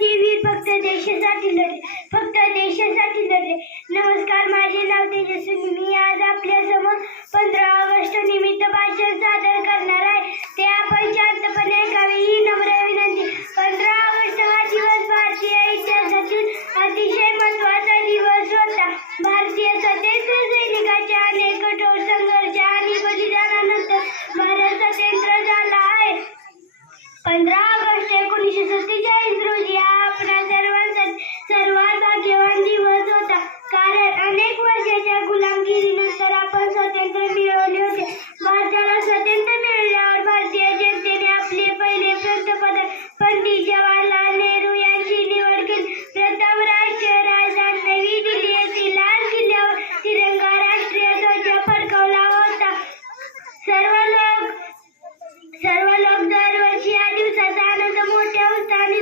क्रांतीवीर फक्त देशासाठी लढले, फक्त देशासाठी लढले. नमस्कार, माझे नाव तेजस्विनी. मी आज आपल्या समोर 15 ऑगस्ट निमित्त भाषण सादर करणार आहे. ते आपण शांतपणे ऐकावे ही नम्र विनंती. 15 ऑगस्ट हा दिवस भारतीय इतिहासातील अतिशय महत्त्वाचा दिवस होता. भारतीय सशस्त्र सैनिकांच्या अनेक कठोर संघर्ष आणि बलिदानानंतर भारत स्वतंत्र झाला आहे. 15 ऑगस्ट 1947 रोजी हा आपणा सर्वांसाठी सर्वात भाग्यवान दिवस होता, कारण अनेक वर्षाच्या गुलामगिरीनंतर आपण स्वातंत्र्य मिळवले होते. भारताला स्वातंत्र्य मिळाल्यावर भारतीय जनतेने आपले पहिले पंतप्रधान पंडित जवाहरलाल नेहरू यांची निवड केली. प्रथम राष्ट्रीय राजधानी नवी दिल्ली येथील लाल किल्ल्यावर तिरंगा राष्ट्रीय ध्वज फडकवला होता. सर्व लोक दरवर्षी या दिवसाचा आनंद मोठ्या उत्साहाने